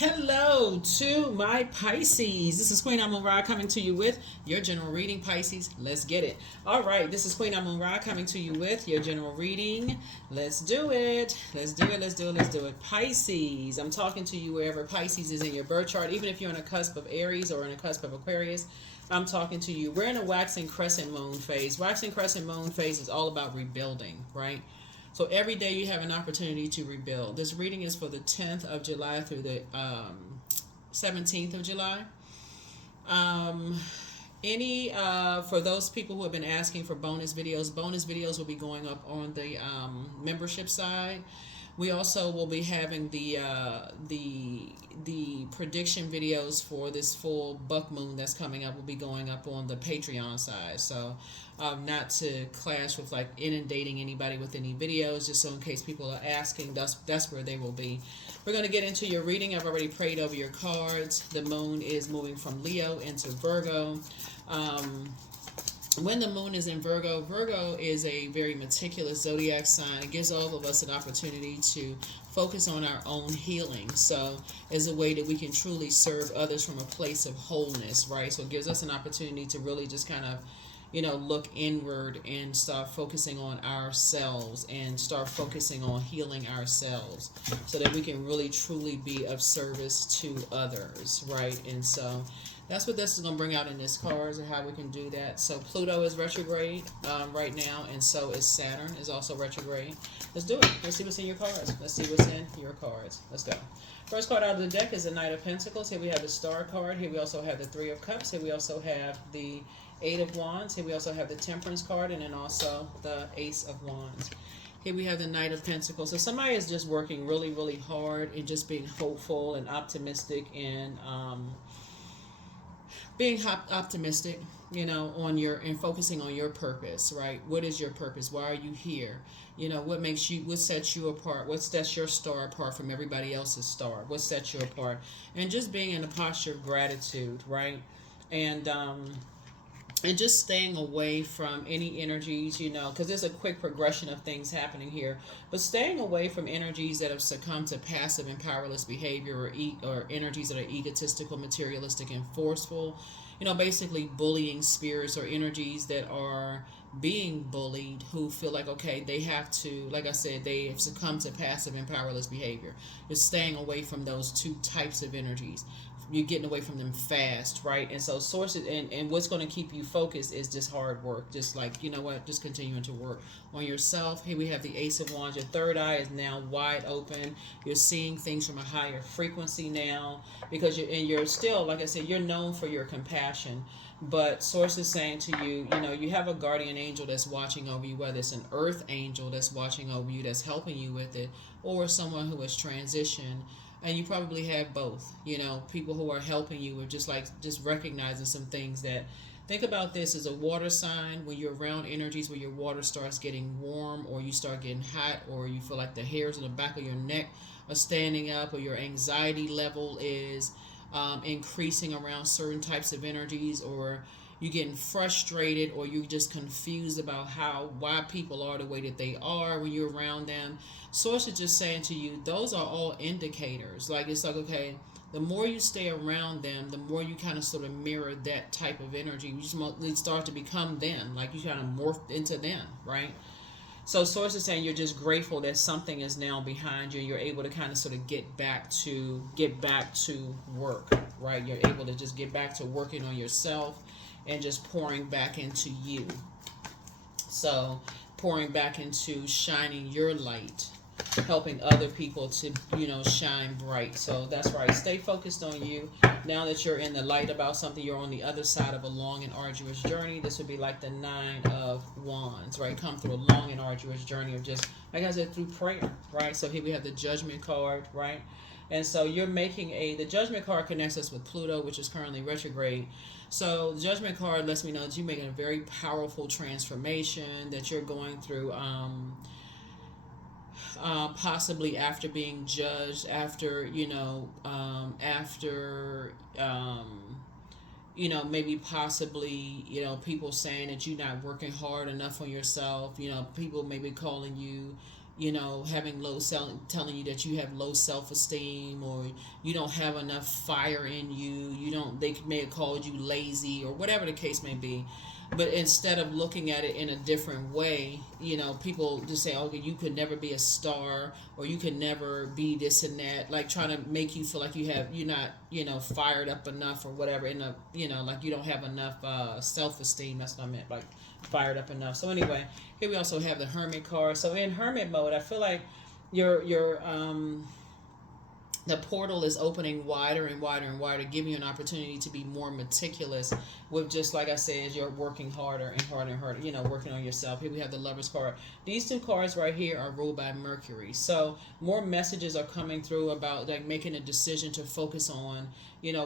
Hello to my Pisces. This is Queen Amun Ra coming to you with your general reading, Pisces. Let's get it. All right, this is Queen Amun Ra coming to you with your general reading. Let's do it. Let's do it. Let's do it. Let's do it. Pisces. I'm talking to you wherever Pisces is in your birth chart, even if you're on a cusp of Aries or on a cusp of Aquarius. I'm talking to you. We're in a waxing crescent moon phase. Waxing crescent moon phase is all about rebuilding, right? So every day you have an opportunity to rebuild. This reading is for the 10th of July through the 17th of July. Any For those people who have been asking for bonus videos will be going up on the membership side. We also will be having the prediction videos for this full buck moon that's coming up will be going up on the Patreon side. So not to clash with like inundating anybody with any videos, just so in case people are asking, that's where they will be. We're going to get into your reading. I've already prayed over your cards. The moon is moving from Leo into Virgo. When the moon is in Virgo, Virgo is a very meticulous zodiac sign. It gives all of us an opportunity to focus on our own healing. So as a way that we can truly serve others from a place of wholeness, right? So it gives us an opportunity to really just kind of, look inward and start focusing on ourselves and start focusing on healing ourselves so that we can really truly be of service to others, right? And so that's what this is going to bring out in this cards and how we can do that. So Pluto is retrograde right now, and so is Saturn is also retrograde. Let's do it. Let's see what's in your cards. Let's see what's in your cards. Let's go. First card out of the deck is the Knight of Pentacles. Here we have the Star card. Here we also have the Three of Cups. Here we also have the Eight of Wands. Here we also have the Temperance card, and then also the Ace of Wands. Here we have the Knight of Pentacles. So somebody is just working really, really hard and just being hopeful and optimistic and being optimistic, on and focusing on your purpose, right? What is your purpose? Why are you here? What sets you apart? What sets your star apart from everybody else's star? What sets you apart? And just being in a posture of gratitude, right? And just staying away from any energies, because there's a quick progression of things happening here, but staying away from energies that have succumbed to passive and powerless behavior or energies that are egotistical, materialistic, and forceful, basically bullying spirits or energies that are being bullied who feel like, okay, they have to, like I said, they have succumbed to passive and powerless behavior. Just staying away from those two types of energies. You're getting away from them fast, right? And so sources and what's going to keep you focused is just hard work. Just like, just continuing to work on yourself. Here we have the Ace of Wands. Your third eye is now wide open. You're seeing things from a higher frequency now because you're still, like I said, you're known for your compassion. But source is saying to you, you have a guardian angel that's watching over you, whether it's an earth angel that's watching over you, that's helping you with it, or someone who has transitioned. And you probably have both, people who are helping you with just recognizing some things that, think about this as a water sign. When you're around energies where your water starts getting warm or you start getting hot or you feel like the hairs on the back of your neck are standing up or your anxiety level is increasing around certain types of energies, or you're getting frustrated or you're just confused about why people are the way that they are when you're around them. Source is just saying to you, those are all indicators. Like, it's like, okay, the more you stay around them, the more you kind of sort of mirror that type of energy. You just start to become them, like you kind of morph into them, right? So source is saying you're just grateful that something is now behind you. You're able to kind of sort of get back to work, right? You're able to just get back to working on yourself and just pouring back into you. So pouring back into shining your light, helping other people to, shine bright. So that's right. Stay focused on you. Now that you're in the light about something, you're on the other side of a long and arduous journey. This would be like the Nine of Wands, right? Come through a long and arduous journey of just, like I said, through prayer, right? So here we have the Judgment card, right? And so you're making the Judgment card connects us with Pluto, which is currently retrograde. So the Judgment card lets me know that you're making a very powerful transformation, that you're going through, possibly after being judged, after maybe possibly, people saying that you're not working hard enough on yourself, people maybe calling you having telling you that you have low self-esteem, or you don't have enough fire in you. They may have called you lazy or whatever the case may be. But instead of looking at it in a different way, people just say, okay, you could never be a star, or you could never be this and that, like trying to make you feel like you're not, fired up enough or whatever, like you don't have enough self-esteem. That's what I meant, like fired up enough. So anyway, here we also have the Hermit card. So in Hermit mode, I feel like your the portal is opening wider and wider and wider, giving you an opportunity to be more meticulous with, just like I said, you're working harder and harder and harder, working on yourself. Here we have the Lovers card. These two cards right here are ruled by Mercury. So more messages are coming through about like making a decision to focus on,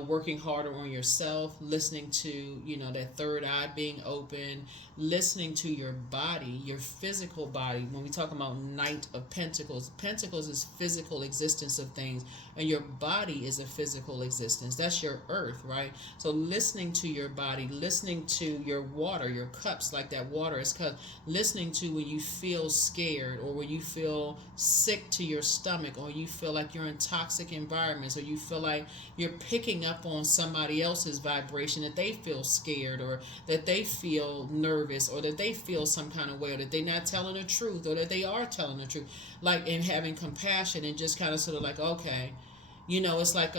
working harder on yourself, listening to, that third eye being open, listening to your body, your physical body. When we talk about Knight of Pentacles, Pentacles is physical existence of things, and your body is a physical existence. That's your earth, right? So listening to your body, listening to your water, your cups, like that water is cut, listening to when you feel scared, or when you feel sick to your stomach, or you feel like you're in toxic environments, or you feel like you're picking up on somebody else's vibration, that they feel scared, or that they feel nervous, or that they feel some kind of way, or that they're not telling the truth, or that they are telling the truth, like, and having compassion, and just kind of sort of like, okay, it's like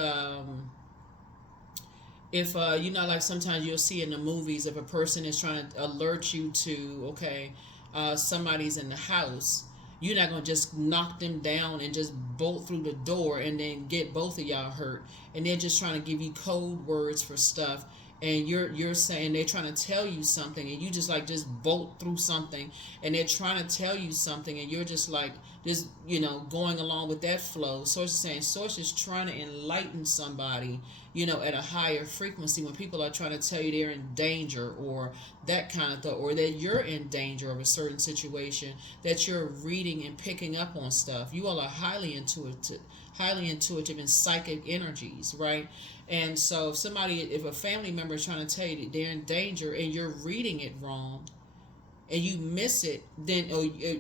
if like sometimes you'll see in the movies, if a person is trying to alert you to, okay, somebody's in the house, you're not going to just knock them down and just bolt through the door and then get both of y'all hurt. And they're just trying to give you code words for stuff, and you're saying, they're trying to tell you something, and you just bolt through something, and they're trying to tell you something, and you're just going along with that flow. Source is saying, Source is trying to enlighten somebody, at a higher frequency, when people are trying to tell you they're in danger, or that kind of thought, or that you're in danger of a certain situation, that you're reading and picking up on stuff. You all are highly intuitive and psychic energies, right? And so if a family member is trying to tell you that they're in danger, and you're reading it wrong, and you miss it, then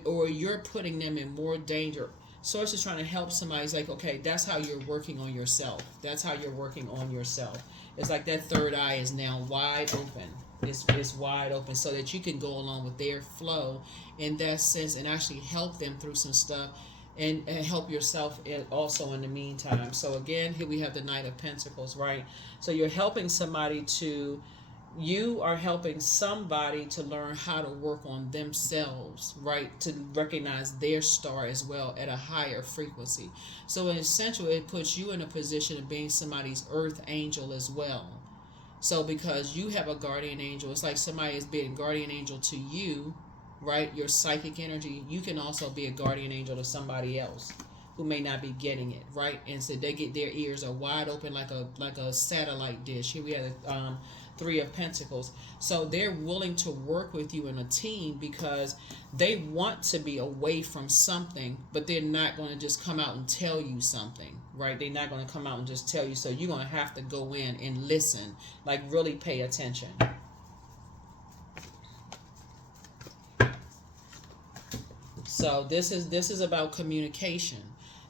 or you're putting them in more danger. Source is trying to help somebody. It's like, okay, that's how you're working on yourself. That's how you're working on yourself. It's like that third eye is now wide open. It's wide open, so that you can go along with their flow in that sense, and actually help them through some stuff, and help yourself also in the meantime. So again, here we have the Knight of Pentacles, right? So you are helping somebody to learn how to work on themselves, right? To recognize their star as well at a higher frequency. So in essential, it puts you in a position of being somebody's earth angel as well. So because you have a guardian angel, it's like somebody is being guardian angel to you, right? Your psychic energy. You can also be a guardian angel to somebody else who may not be getting it, right? And so their ears are wide open like a satellite dish. Here we have the Three of Pentacles. So they're willing to work with you in a team, because they want to be away from something, but they're not going to just come out and tell you something, right? They're not going to come out and just tell you. So you're going to have to go in and listen, like really pay attention. So this is about communication.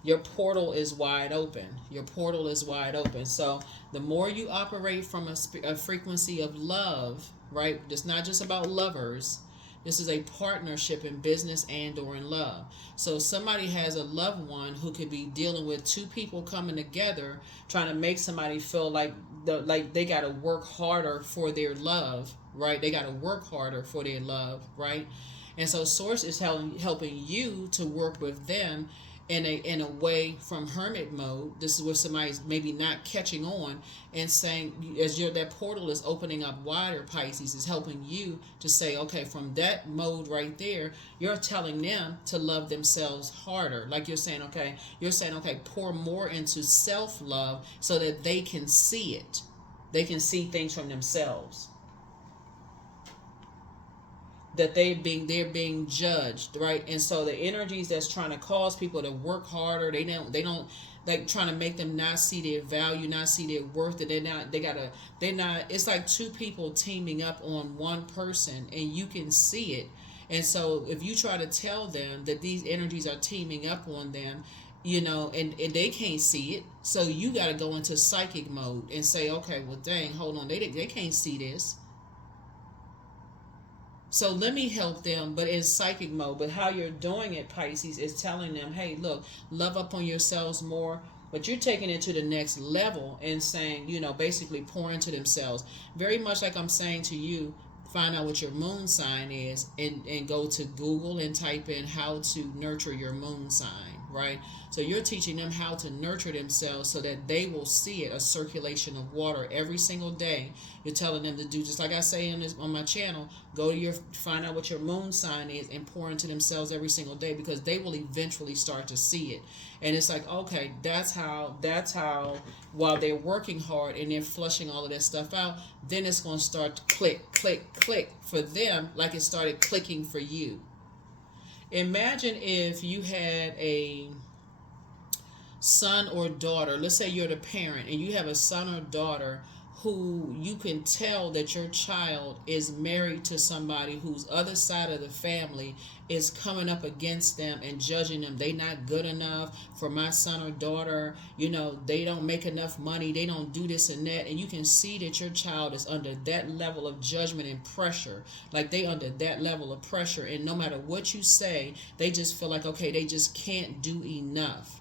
Your portal is wide open. Your portal is wide open. So the more you operate from a frequency of love, right? It's not just about lovers. This is a partnership in business and or in love. So somebody has a loved one who could be dealing with two people coming together, trying to make somebody feel like they got to work harder for their love, right? They got to work harder for their love, right? And so Source is helping you to work with them in a way from hermit mode. This is where somebody's maybe not catching on, and saying, as that portal is opening up wider, Pisces is helping you to say, okay, from that mode right there, you're telling them to love themselves harder. Like you're saying, okay, pour more into self-love so that they can see it. They can see things from themselves. That they're being judged, right? And so the energies that's trying to cause people to work harder, they don't like trying to make them not see their value, not see their worth, that it's like two people teaming up on one person, and you can see it, And so if you try to tell them that these energies are teaming up on them, and they can't see it, so you got to go into psychic mode and say, okay, well, dang, hold on, they can't see this. So let me help them, but in psychic mode. But how you're doing it, Pisces, is telling them, hey, look, love up on yourselves more. But you're taking it to the next level and saying, basically pour into themselves. Very much like I'm saying to you, find out what your moon sign is and go to Google and type in how to nurture your moon sign, right? So you're teaching them how to nurture themselves so that they will see it, a circulation of water every single day. You're telling them to do, just like I say on my channel, find out what your moon sign is and pour into themselves every single day, because they will eventually start to see it. And it's like, okay, that's how while they're working hard and they're flushing all of that stuff out, then it's going to start to click, click, click for them like it started clicking for you. Imagine if you had a son or daughter, let's say you're the parent and you have a son or daughter who you can tell that your child is married to somebody whose other side of the family is coming up against them and judging them. They not good enough for my son or daughter. They don't make enough money. They don't do this and that. And you can see that your child is under that level of judgment and pressure. Like they under that level of pressure. And no matter what you say, they just feel like, okay, they just can't do enough.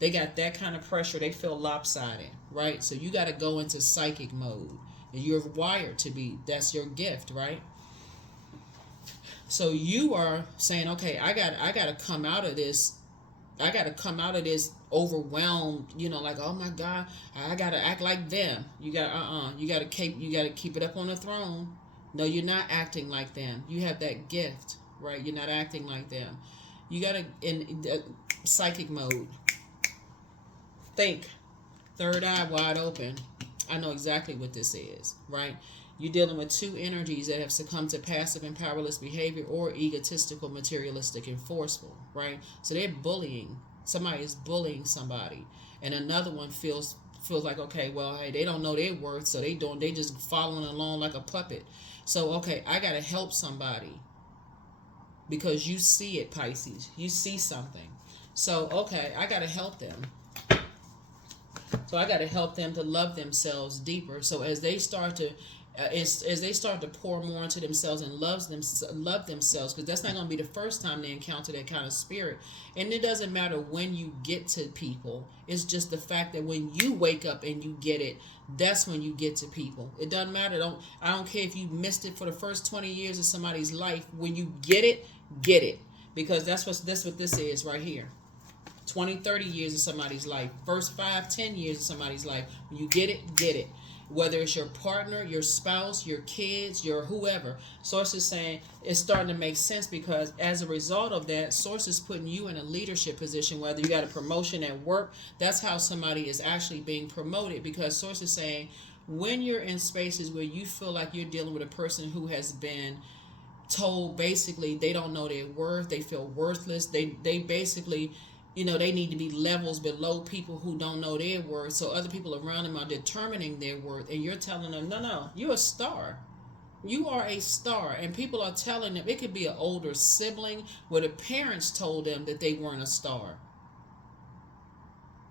They got that kind of pressure. They feel lopsided, right? So you got to go into psychic mode. And you're wired to be. That's your gift, right? So you are saying, okay, I got to come out of this. I got to come out of this overwhelmed, like, oh my God, I got to act like them. You got you got to keep it up on the throne. No, you're not acting like them. You have that gift, right? You're not acting like them. You got to in psychic mode. Think, third eye wide open. I know exactly what this is, right? You're dealing with two energies that have succumbed to passive and powerless behavior or egotistical, materialistic, and forceful, right? So they're bullying. Somebody is bullying somebody. And another one feels like, okay, well, hey, they don't know their worth, so they just following along like a puppet. So, okay, I got to help somebody because you see it, Pisces. You see something. So, okay, I got to help them. So I got to help them to love themselves deeper. So as they start to pour more into themselves and love themselves, because that's not going to be the first time they encounter that kind of spirit. And it doesn't matter when you get to people. It's just the fact that when you wake up and you get it, that's when you get to people. It doesn't matter. I don't care if you missed it for the first 20 years of somebody's life. When you get it, because that's what this is right here. 20, 30 years of somebody's life, first 5, 10 years of somebody's life. When you get it. Whether it's your partner, your spouse, your kids, your whoever. Source is saying it's starting to make sense because as a result of that, Source is putting you in a leadership position, whether you got a promotion at work, that's how somebody is actually being promoted, because Source is saying when you're in spaces where you feel like you're dealing with a person who has been told basically they don't know their worth, they feel worthless, they basically, they need to be levels below people who don't know their worth. So other people around them are determining their worth. And you're telling them, no, you're a star. You are a star. And people are telling them, it could be an older sibling where the parents told them that they weren't a star.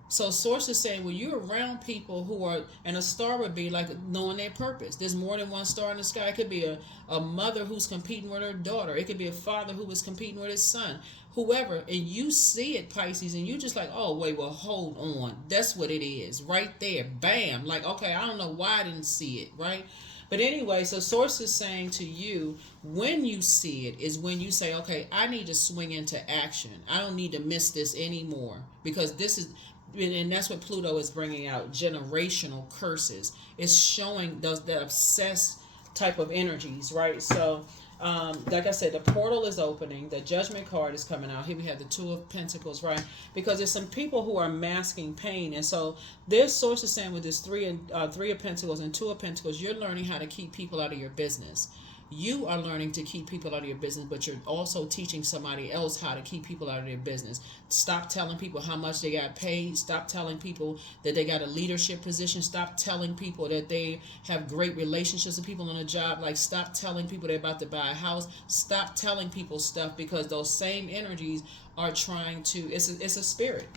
So Source is saying, well, you're around people who are, and a star would be like knowing their purpose. There's more than one star in the sky. It could be a mother who's competing with her daughter. It could be a father who was competing with his son. Whoever, and you see it, Pisces, and you just like, oh, wait, well, hold on. That's what it is. Right there. Bam. Like, okay, I don't know why I didn't see it, right? But anyway, so Source is saying to you, when you see it is when you say, okay, I need to swing into action. I don't need to miss this anymore, because this is, and that's what Pluto is bringing out, generational curses. It's showing that obsessed type of energies, right? So, like I said, the portal is opening. The Judgment card is coming out. Here we have the Two of Pentacles, right? Because there's some people who are masking pain. And so there's Source is saying with this three of Pentacles and Two of Pentacles, you're learning how to keep people out of your business. You are learning to keep people out of your business, but you're also teaching somebody else how to keep people out of their business. Stop telling people how much they got paid. Stop telling people that they got a leadership position. Stop telling people that they have great relationships with people on a job. Like, stop telling people they're about to buy a house. Stop telling people stuff, because those same energies are trying to, it's a spirit.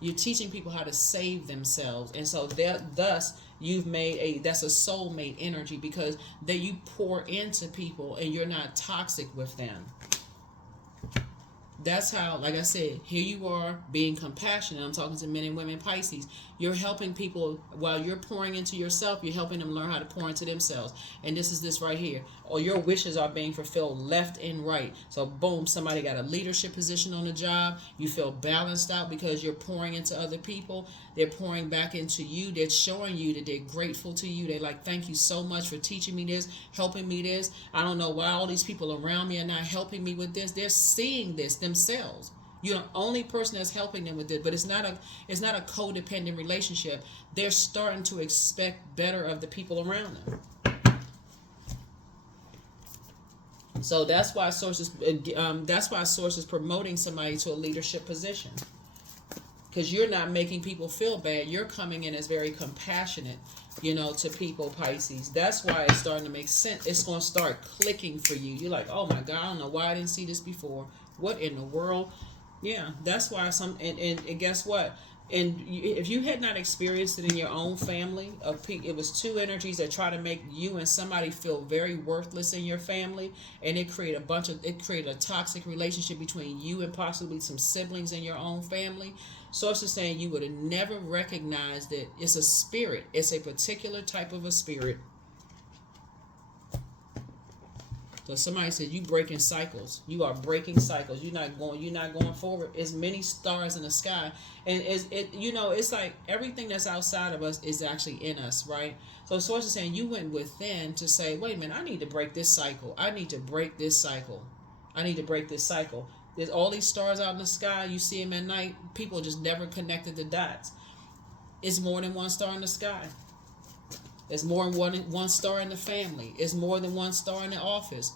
You're teaching people how to save themselves. And so thus you've made that's a soulmate energy, because that you pour into people and you're not toxic with them. That's how, like I said, here you are being compassionate. I'm talking to men and women Pisces. You're helping people while you're pouring into yourself. You're helping them learn how to pour into themselves. And this is this right here. Or your wishes are being fulfilled left and right. So boom, somebody got a leadership position on the job. You feel balanced out because you're pouring into other people. They're pouring back into you. They're showing you that they're grateful to you. They're like, thank you so much for teaching me this, helping me this. I don't know why all these people around me are not helping me with this. They're seeing this themselves. You're the only person that's helping them with it, but it's not a codependent relationship. They're starting to expect better of the people around them. So that's why source is promoting somebody to a leadership position, because you're not making people feel bad. You're coming in as very compassionate, to people, Pisces. That's why it's starting to make sense. It's going to start clicking for you. You're like, oh my God, I don't know why I didn't see this before. What in the world? Yeah, that's why and guess what? And if you had not experienced it in your own family, it was two energies that try to make you and somebody feel very worthless in your family, and it created a toxic relationship between you and possibly some siblings in your own family. Source is saying you would have never recognized that it's a spirit. It's a particular type of a spirit. So somebody said you breaking cycles. You are breaking cycles. You're not going forward. There's many stars in the sky, and it's like everything that's outside of us is actually in us, right? So source is saying you went within to say, wait a minute, I need to break this cycle. I need to break this cycle. I need to break this cycle. There's all these stars out in the sky. You see them at night. People just never connected the dots. It's more than one star in the sky. There's more than one star in the family. It's more than one star in the office.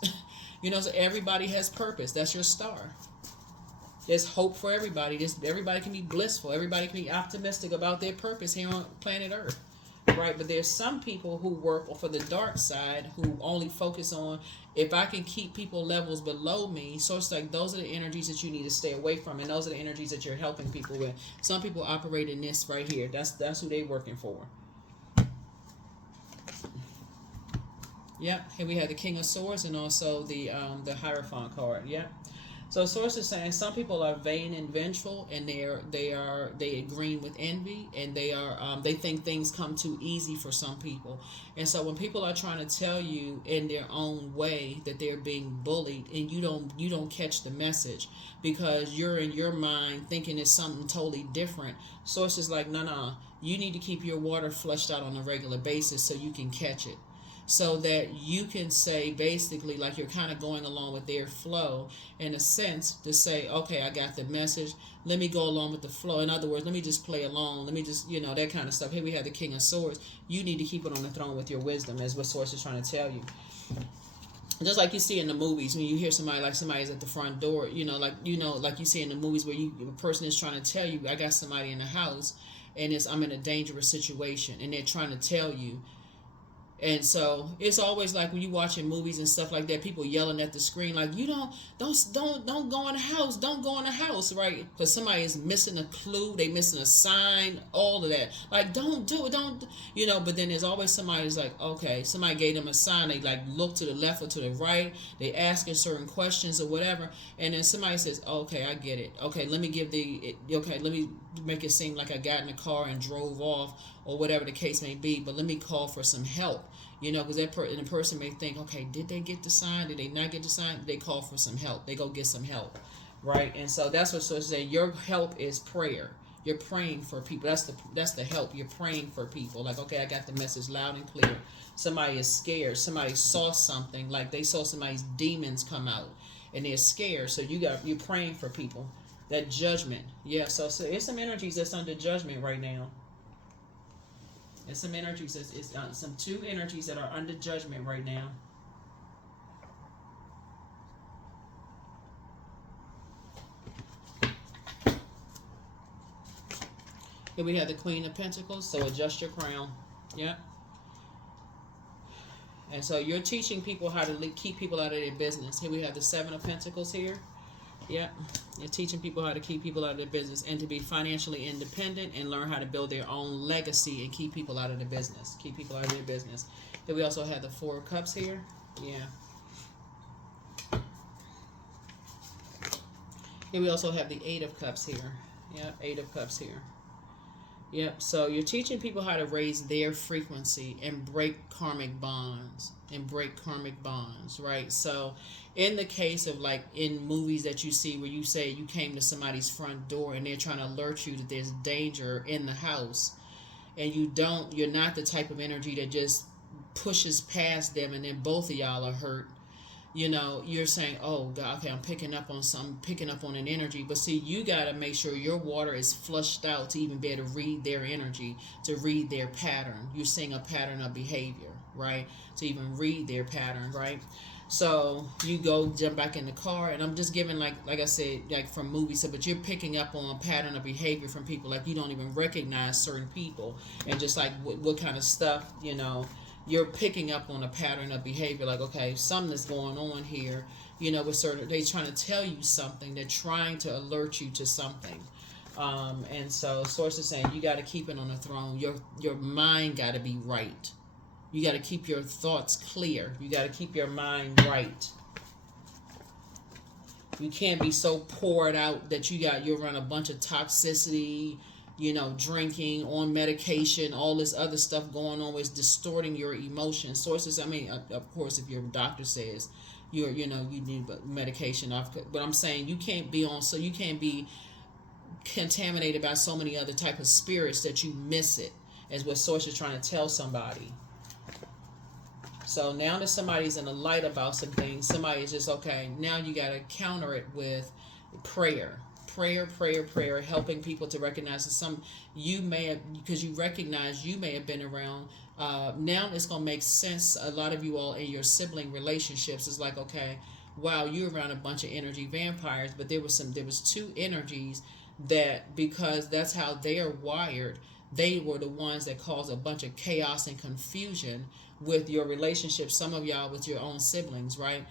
So everybody has purpose. That's your star. There's hope for everybody. Everybody can be blissful. Everybody can be optimistic about their purpose here on planet Earth. Right? But there's some people who work for the dark side, who only focus on, if I can keep people levels below me. So it's like those are the energies that you need to stay away from, and those are the energies that you're helping people with. Some people operate in this right here. That's who they're working for. Yep, here we have the King of Swords and also the Hierophant card. Yep. So source is saying some people are vain and vengeful, and they agree with envy, and they think things come too easy for some people. And so when people are trying to tell you in their own way that they're being bullied, and you don't catch the message because you're in your mind thinking it's something totally different. Source is like, no, you need to keep your water flushed out on a regular basis so you can catch it. So that you can say, basically, like you're kind of going along with their flow in a sense, to say, okay, I got the message. Let me go along with the flow. In other words, let me just play along. Let me just, that kind of stuff. Here we have the King of Swords. You need to keep it on the throne with your wisdom, is what Source is trying to tell you. Just like you see in the movies, when you hear somebody's at the front door, like you see in the movies where a person is trying to tell you, I got somebody in the house, and I'm in a dangerous situation, and they're trying to tell you. And so it's always like when you watching movies and stuff like that, people yelling at the screen like, you don't go in the house, don't go in the house, right? Because somebody is missing a clue, they missing a sign, all of that. Like, don't do it, don't. But then there's always somebody who's like, okay, somebody gave them a sign. They like look to the left or to the right. They asking certain questions or whatever, and then somebody says, okay, I get it. Okay, let me let me make it seem like I got in the car and drove off or whatever the case may be. But let me call for some help. Because the person may think, okay, did they get the sign? Did they not get the sign? They call for some help. They go get some help, right? And so that's what Source is saying. Your help is prayer. You're praying for people. That's the help. You're praying for people. Like, okay, I got the message loud and clear. Somebody is scared. Somebody saw something, like they saw somebody's demons come out, and they're scared. So you're praying for people. That judgment, yeah. So it's some energies that's under judgment right now. It's some energies. It's some two energies that are under judgment right now. Here we have the Queen of Pentacles, so adjust your crown. Yep. And so you're teaching people how to keep people out of their business. Here we have the Seven of Pentacles here. Yep. You're teaching people how to keep people out of their business and to be financially independent and learn how to build their own legacy and keep people out of the business. Keep people out of their business. Then we also have the Four of Cups here. Yeah. Here we also have the Eight of Cups here. Yep. Eight of Cups here. Yep. So you're teaching people how to raise their frequency and break karmic bonds. Right? So in the case of like in movies that you see where you say you came to somebody's front door and they're trying to alert you that there's danger in the house, and you're not the type of energy that just pushes past them and then both of y'all are hurt. You know, you're saying, oh God, okay, I'm picking up on an energy. But see, you got to make sure your water is flushed out to even be able to read their energy, to read their pattern. You're seeing a pattern of behavior, right? To even read their pattern, right? So you go jump back in the car, and I'm just giving like I said, like from movies, but you're picking up on a pattern of behavior from people, like you don't even recognize certain people, and just like what kind of stuff, you know, you're picking up on a pattern of behavior, like, okay, something is going on here, you know, with certain, they're trying to tell you something, they're trying to alert you to something. And so Source is saying you got to keep it on the throne. Your mind got to be right. You got to keep your thoughts clear. You got to keep your mind right. You can't be so poured out that you're around a bunch of toxicity, you know, drinking, on medication, all this other stuff going on is distorting your emotions. Sources, I mean, of course, if your doctor says you need medication off, but I'm saying you can't be contaminated by so many other type of spirits that you miss it, is what Source is trying to tell somebody. So now that somebody's in the light about some things, somebody's just, okay, now you got to counter it with prayer, helping people to recognize that you may have, because you recognize you may have been around. Now it's going to make sense. A lot of you all in your sibling relationships is like, okay, wow, you're around a bunch of energy vampires, but there was two energies that, because that's how they are wired, they were the ones that caused a bunch of chaos and confusion with your relationship, some of y'all with your own siblings, right?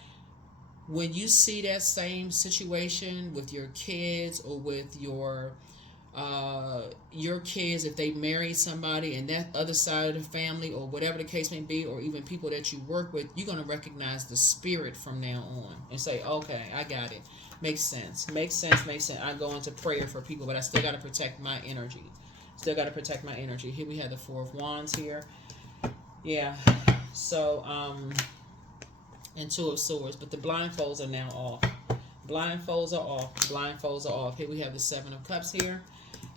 When you see that same situation with your kids, or with your kids, if they marry somebody and that other side of the family, or whatever the case may be, or even people that you work with, you're going to recognize the spirit from now on and say, okay, I got it. Makes sense. I go into prayer for people, but I still got to protect my energy. Here we have the Four of Wands here. Yeah. So, and Two of Swords, but the blindfolds are now off. Blindfolds are off. Here we have the Seven of Cups here.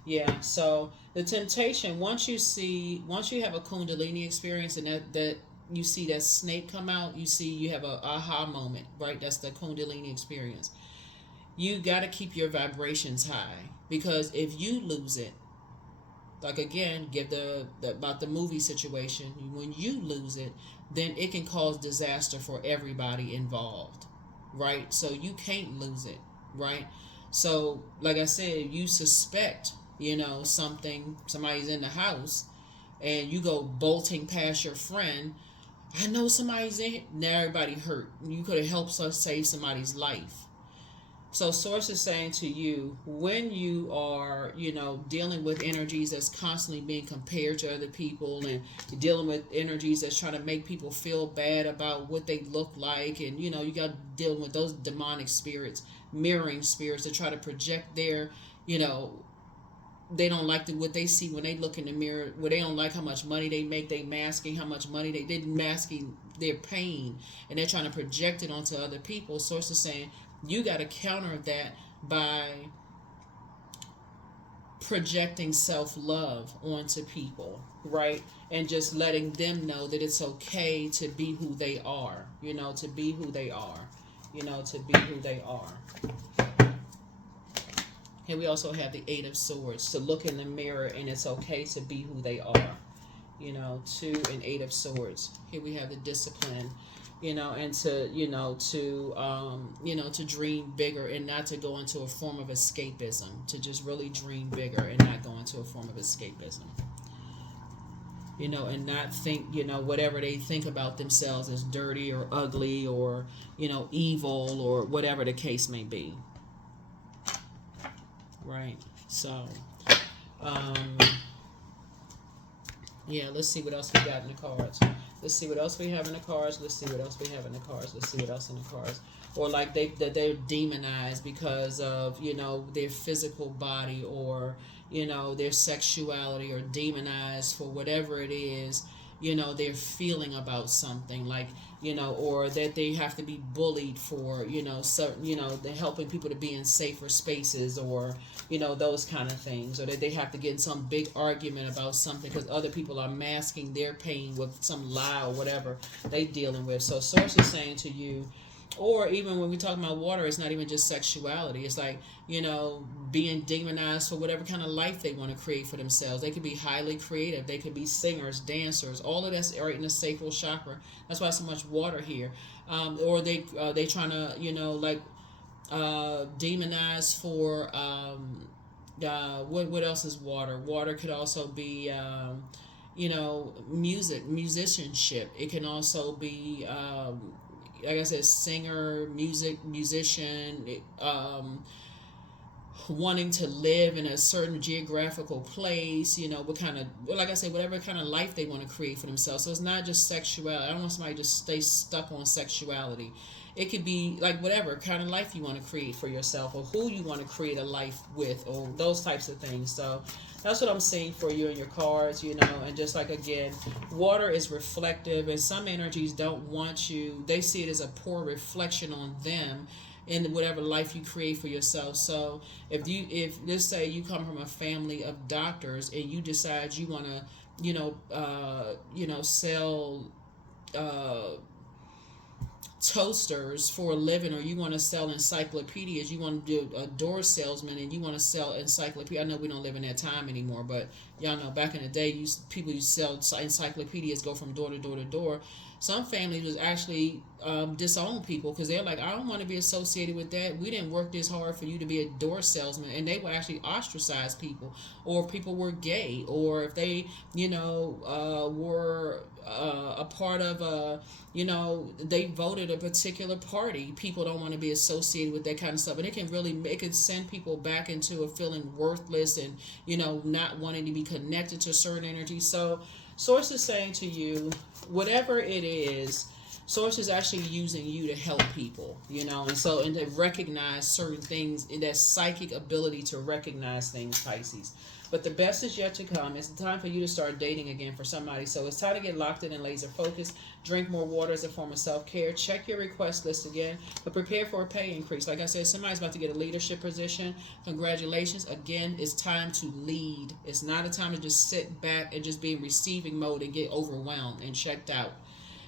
Yeah, so the temptation, once you have a Kundalini experience, and that you see that snake come out, you have a aha moment, right? That's the Kundalini experience. You got to keep your vibrations high, because if you lose it, like again, about the movie situation, when you lose it, then it can cause disaster for everybody involved, right? So you can't lose it, right? So like I said, you suspect, somebody's in the house, and you go bolting past your friend. I know somebody's in here. Now everybody hurt. You could have helped us save somebody's life. So Source is saying to you, when you are, dealing with energies that's constantly being compared to other people, and dealing with energies that's trying to make people feel bad about what they look like, and, you got dealing with those demonic spirits, mirroring spirits that try to project their, they don't like what they see when they look in the mirror, where they don't like how much money they make, they masking how much money they're masking their pain, and they're trying to project it onto other people. Source is saying, you got to counter that by projecting self-love onto people, right? And just letting them know that it's okay to be who they are, to be who they are. Here we also have the Eight of Swords, to look in the mirror and it's okay to be who they are. You know, 2 and 8 of Swords. Here we have the discipline, you know, and to, to dream bigger and not to go into a form of escapism, to just really dream bigger and not go into a form of escapism. You know, and not think, whatever they think about themselves as dirty or ugly or, evil or whatever the case may be. Right. So, yeah, let's see what else we got in the cards. Let's see what else we have in the cards. Let's see what else we have in the cards. Let's see what else in the cards. Or like they're demonized because of, their physical body or, their sexuality, or demonized for whatever it is, they're feeling about something, like, or that they have to be bullied for, they're helping people to be in safer spaces, or, those kind of things, or that they have to get in some big argument about something because other people are masking their pain with some lie or whatever they dealing with. So Source is saying to you, or even when we talk about water, it's not even just sexuality. It's like, being demonized for whatever kind of life they want to create for themselves. They could be highly creative. They could be singers, dancers. All of that's right in the sacral chakra. That's why so much water here. Or they trying to, demonize for, what else is water? Water could also be, musicianship. It can also be, like I said, singer, musician, wanting to live in a certain geographical place, what kind of, like I said, whatever kind of life they want to create for themselves. So it's not just sexuality. I don't want somebody to just stay stuck on sexuality. It could be like whatever kind of life you want to create for yourself, or who you want to create a life with, or those types of things. So that's what I'm seeing for you in your cards, and just like, again, water is reflective, and some energies don't want you, they see it as a poor reflection on them in whatever life you create for yourself. So if let's say you come from a family of doctors and you decide you want to, sell, toasters for a living, or you want to sell encyclopedias, you want to do a door salesman and you want to sell encyclopedia. I know we don't live in that time anymore, but y'all know back in the day, people used to sell encyclopedias, go from door to door to door. Some families was actually disown people because they're like, I don't want to be associated with that. We didn't work this hard for you to be a door salesman. And they would actually ostracize people, or if people were gay, or if they, were a part of a, they voted a particular party. People don't want to be associated with that kind of stuff. And it can send people back into a feeling worthless and, not wanting to be connected to certain energies. So Source is saying to you, whatever it is, Source is actually using you to help people, and to recognize certain things, in that psychic ability to recognize things, Pisces. But the best is yet to come. It's time for you to start dating again for somebody. So it's time to get locked in and laser focused. Drink more water as a form of self-care. Check your request list again, but prepare for a pay increase. Like I said, somebody's about to get a leadership position. Congratulations. Again, it's time to lead. It's not a time to just sit back and just be in receiving mode and get overwhelmed and checked out.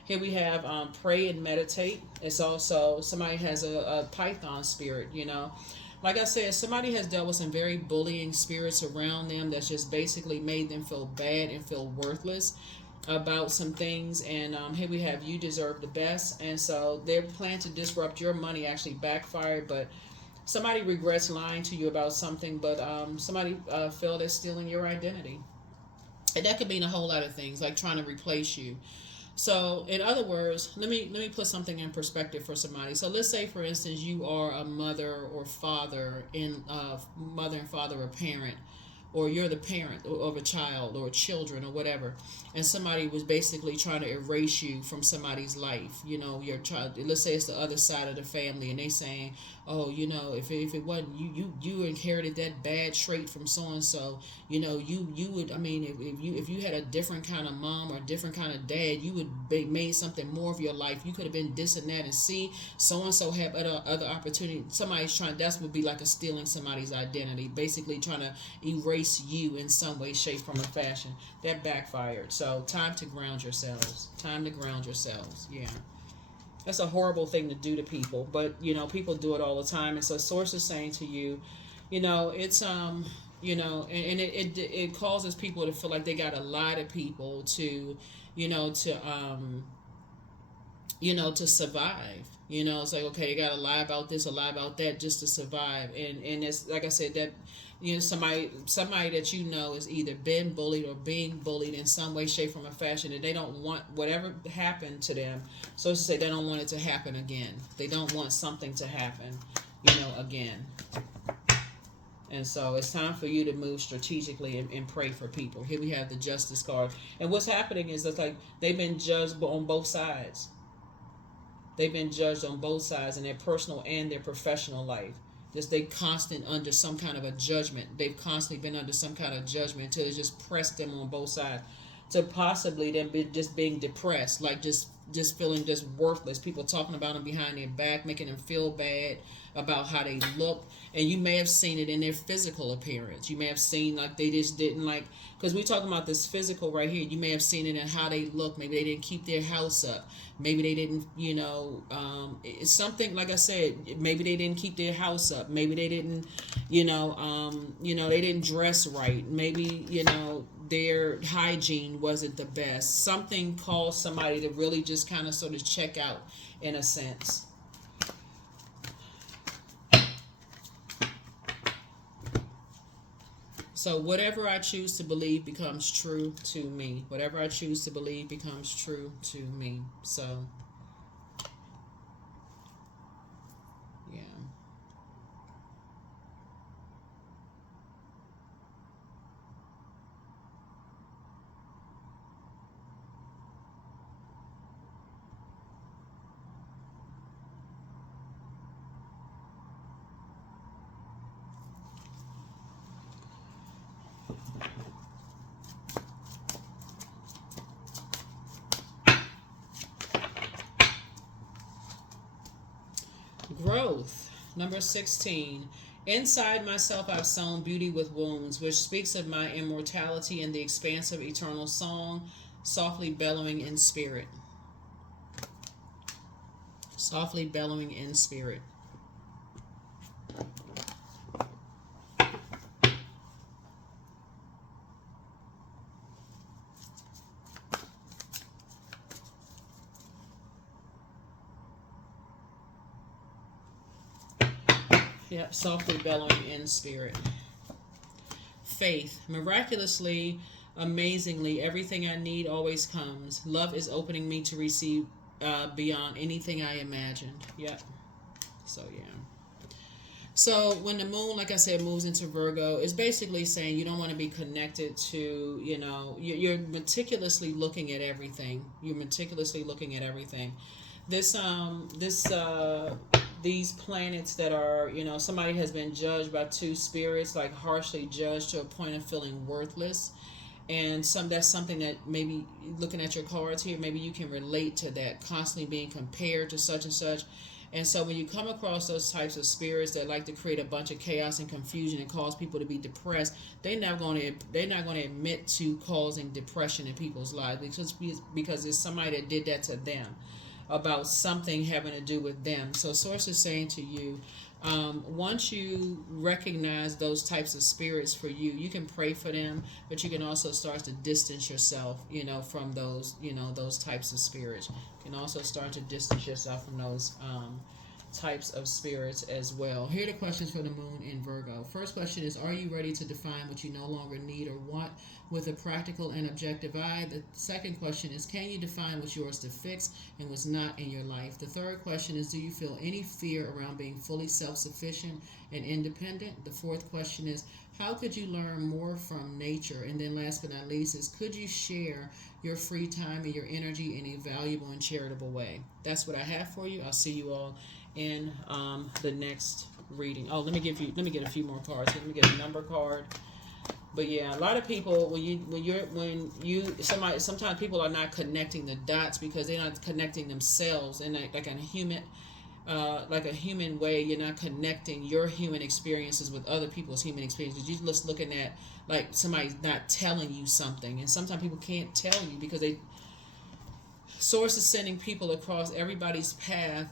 Here we have pray and meditate. It's also, somebody has a Python spirit, Like I said, somebody has dealt with some very bullying spirits around them that's just basically made them feel bad and feel worthless about some things. And here we have, you deserve the best. And so their plan to disrupt your money actually backfired, but somebody regrets lying to you about something, but somebody felt at stealing your identity. And that could mean a whole lot of things, like trying to replace you. So, in other words, let me put something in perspective for somebody. So, let's say, for instance, you are a mother or father, mother and father or parent, or you're the parent of a child or children or whatever, and somebody was basically trying to erase you from somebody's life. Your child. Let's say it's the other side of the family, and they saying, "Oh, if it wasn't you inherited that bad trait from so and so. You would. I mean, if you had a different kind of mom or a different kind of dad, you would be made something more of your life. You could have been this and that, and see so and so have other opportunity. Somebody's trying. That would be like a stealing somebody's identity, basically trying to erase you in some way, shape, form, or fashion. That backfired. So time to ground yourselves. Time to ground yourselves. Yeah. That's a horrible thing to do to people, but people do it all the time. And so Source is saying to you, it's and it causes people to feel like they got to lie to people to, you know, to to survive. It's like, okay, you gotta lie about this or lie about that just to survive. And it's like I said, that somebody that is either been bullied or being bullied in some way, shape, form, or fashion, and they don't want whatever happened to them. So to say, they don't want it to happen again. They don't want something to happen, again. And so it's time for you to move strategically and pray for people. Here we have the Justice card. And what's happening is that, like, they've been judged on both sides. They've been judged on both sides in their personal and their professional life. Just they constant under some kind of a judgment. They've constantly been under some kind of judgment until it's just pressed them on both sides. To possibly them be just being depressed, like just feeling just worthless. People talking about them behind their back, making them feel bad about how they look. And you may have seen it in their physical appearance. You may have seen, like, they just didn't, like, because we're talking about this physical right here. You may have seen it in how they look. Maybe they didn't keep their house up. Maybe they didn't, it's something, like I said, maybe they didn't keep their house up. Maybe they didn't, they didn't dress right. Maybe, their hygiene wasn't the best. Something caused somebody to really just kind of sort of check out, in a sense. So whatever I choose to believe becomes true to me. Whatever I choose to believe becomes true to me. So, yeah. Growth. Number 16. Inside myself I've sown beauty with wounds, which speaks of my immortality and the expansive eternal song, softly bellowing in spirit. Softly bellowing in spirit. Yep, softly bellowing in spirit. Faith. Miraculously, amazingly, everything I need always comes. Love is opening me to receive beyond anything I imagined. Yep. So, yeah. So, when the moon, like I said, moves into Virgo, it's basically saying you don't want to be connected to, you're meticulously looking at everything. You're meticulously looking at everything. These planets that are, somebody has been judged by two spirits, like harshly judged to a point of feeling worthless. And that's something that maybe looking at your cards here, maybe you can relate to that, constantly being compared to such and such. And so when you come across those types of spirits that like to create a bunch of chaos and confusion and cause people to be depressed, they're not going to admit to causing depression in people's lives because it's somebody that did that to them, about something having to do with them. So Source is saying to you, once you recognize those types of spirits for you, you can pray for them, but you can also start to distance yourself, from those, those types of spirits. You can also start to distance yourself from those types of spirits as well. Here are the questions for the moon in Virgo. First question is, are you ready to define what you no longer need or want with a practical and objective eye? The second question is, can you define what's yours to fix and what's not in your life? The third question is, do you feel any fear around being fully self-sufficient and independent? The fourth question is, how could you learn more from nature? And then last but not least is, could you share your free time and your energy in a valuable and charitable way? That's what I have for you. I'll see you all in the next reading. Oh, let me get a few more cards. Let me get a number card. But yeah, a lot of people, sometimes people are not connecting the dots because they're not connecting themselves in like a human way. You're not connecting your human experiences with other people's human experiences. You're just looking at like somebody's not telling you something, and sometimes people can't tell you because Source is sending people across everybody's path,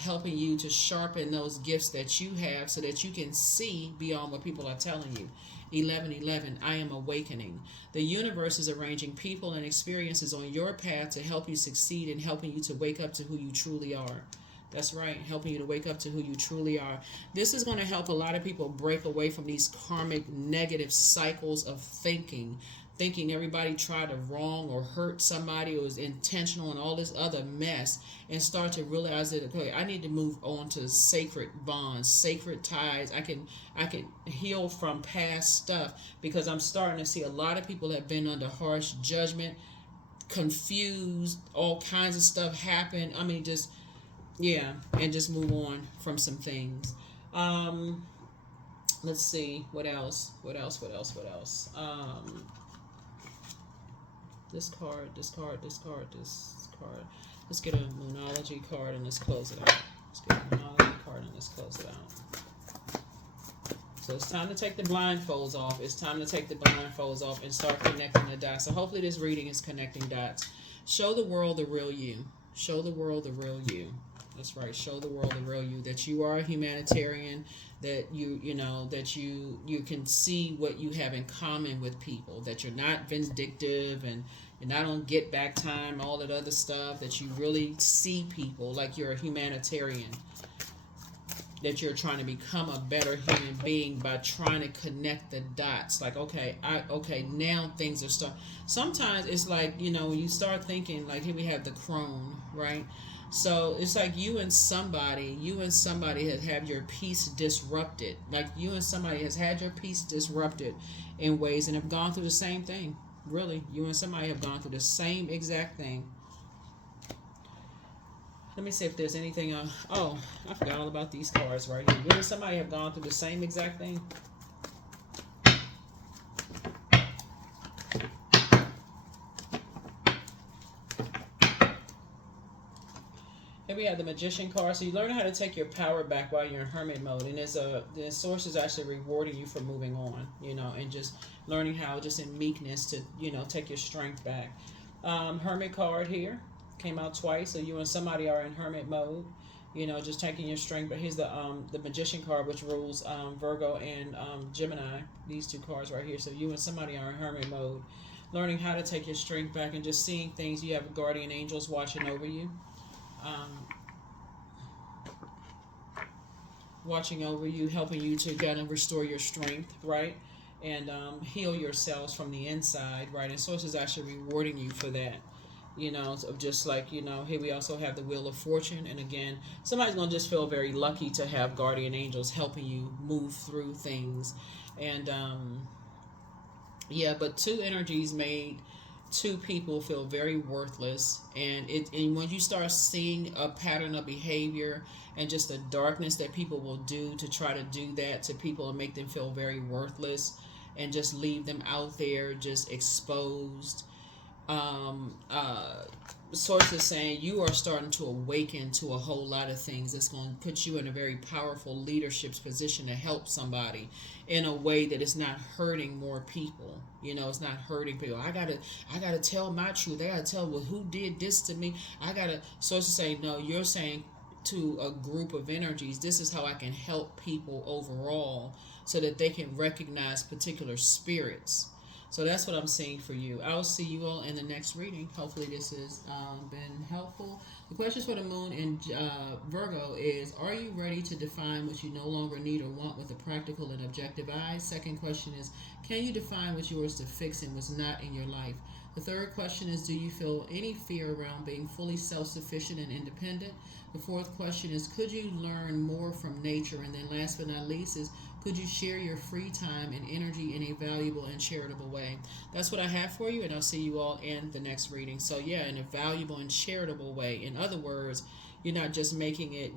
helping you to sharpen those gifts that you have so that you can see beyond what people are telling you. 1111, I am awakening. The universe is arranging people and experiences on your path to help you succeed and helping you to wake up to who you truly are. That's right, helping you to wake up to who you truly are. This is going to help a lot of people break away from these karmic negative cycles of thinking everybody tried to wrong or hurt somebody or was intentional and all this other mess, and start to realize that, okay, I need to move on to sacred bonds, sacred ties. I can heal from past stuff, because I'm starting to see a lot of people have been under harsh judgment, confused, all kinds of stuff happen. I mean, just yeah, and just move on from some things. Let's see what else. This card. Let's get a Moonology card and let's close it out. So it's time to take the blindfolds off. And start connecting the dots. So hopefully this reading is connecting dots. Show the world the real you. That's right. Show the world the real you. That you are a humanitarian. That you can see what you have in common with people. That you're not vindictive and you're not on get back time, all that other stuff. That you really see people like you're a humanitarian. That you're trying to become a better human being by trying to connect the dots. Like, now things are starting. Sometimes it's like, when you start thinking, like here we have the crone, right? So it's like you and somebody has had your peace disrupted. Like you and somebody has had your peace disrupted in ways and have gone through the same thing. Really, you and somebody have gone through the same exact thing. Let me see if there's anything. I forgot all about these cards right here. You and somebody have gone through the same exact thing. Here we have the Magician card. So you learn how to take your power back while you're in hermit mode, and the source is actually rewarding you for moving on, and just learning how, just in meekness, to take your strength back. Hermit card here came out twice, so you and somebody are in hermit mode, just taking your strength. But here's the Magician card, which rules Virgo and Gemini. These two cards right here. So you and somebody are in hermit mode, learning how to take your strength back and just seeing things. You have guardian angels watching over you. Watching over you, helping you to kind of restore your strength, right? And heal yourselves from the inside, right? And Source is actually rewarding you for that, of just like, here we also have the Wheel of Fortune. And again, somebody's going to just feel very lucky to have guardian angels helping you move through things. And but two energies made two people feel very worthless, and when you start seeing a pattern of behavior and just the darkness that people will do to try to do that to people and make them feel very worthless and just leave them out there just exposed, Source is saying you are starting to awaken to a whole lot of things that's going to put you in a very powerful leadership position to help somebody in a way that is not hurting more people. It's not hurting people. I gotta tell my truth. I gotta tell who did this to me. Source is saying, no, you're saying to a group of energies, this is how I can help people overall so that they can recognize particular spirits. So that's what I'm seeing for you. I'll see you all in the next reading. Hopefully this has been helpful. The questions for the moon in Virgo is, are you ready to define what you no longer need or want with a practical and objective eye? Second question is, can you define what's yours to fix and what's not in your life? The third question is, do you feel any fear around being fully self-sufficient and independent? The fourth question is, could you learn more from nature? And then last but not least is, could you share your free time and energy in a valuable and charitable way? That's what I have for you, and I'll see you all in the next reading. So yeah, in a valuable and charitable way. In other words, you're not just making it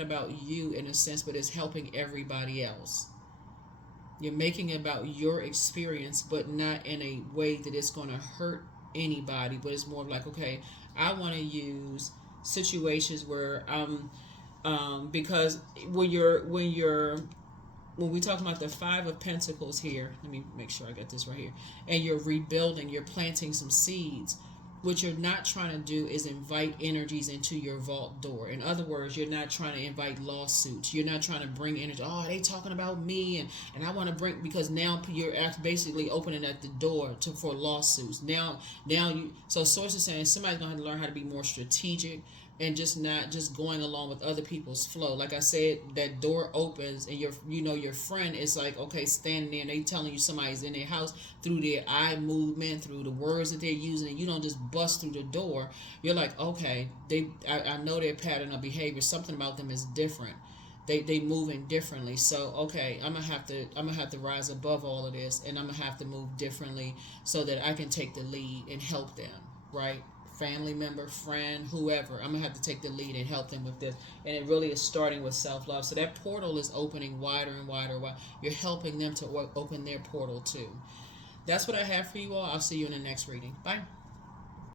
about you in a sense, but it's helping everybody else. You're making it about your experience, but not in a way that it's going to hurt anybody, but it's more like, okay, I want to use situations where because when we talk about the Five of Pentacles here, let me make sure I got this right here, and you're rebuilding, you're planting some seeds. what you're not trying to do is invite energies into your vault door. In other words, you're not trying to invite lawsuits. You're not trying to bring energy. Oh, they talking about me, and I want to bring, because now you're basically opening at the door for lawsuits. Now you, so source is saying somebody's gonna have to learn how to be more strategic and just not just going along with other people's flow. Like I said, that door opens and your friend is like, okay, standing there and they telling you somebody's in their house through their eye movement, through the words that they're using, and you don't just bust through the door. You're like, okay, I know their pattern of behavior. Something about them is different. They moving differently. So okay, I'm gonna have to rise above all of this, and I'm gonna have to move differently so that I can take the lead and help them, right? Family member, friend, whoever. I'm gonna have to take the lead and help them with this. And it really is starting with self-love. So that portal is opening wider and wider. You're helping them to open their portal too. That's what I have for you all. I'll see you in the next reading. Bye.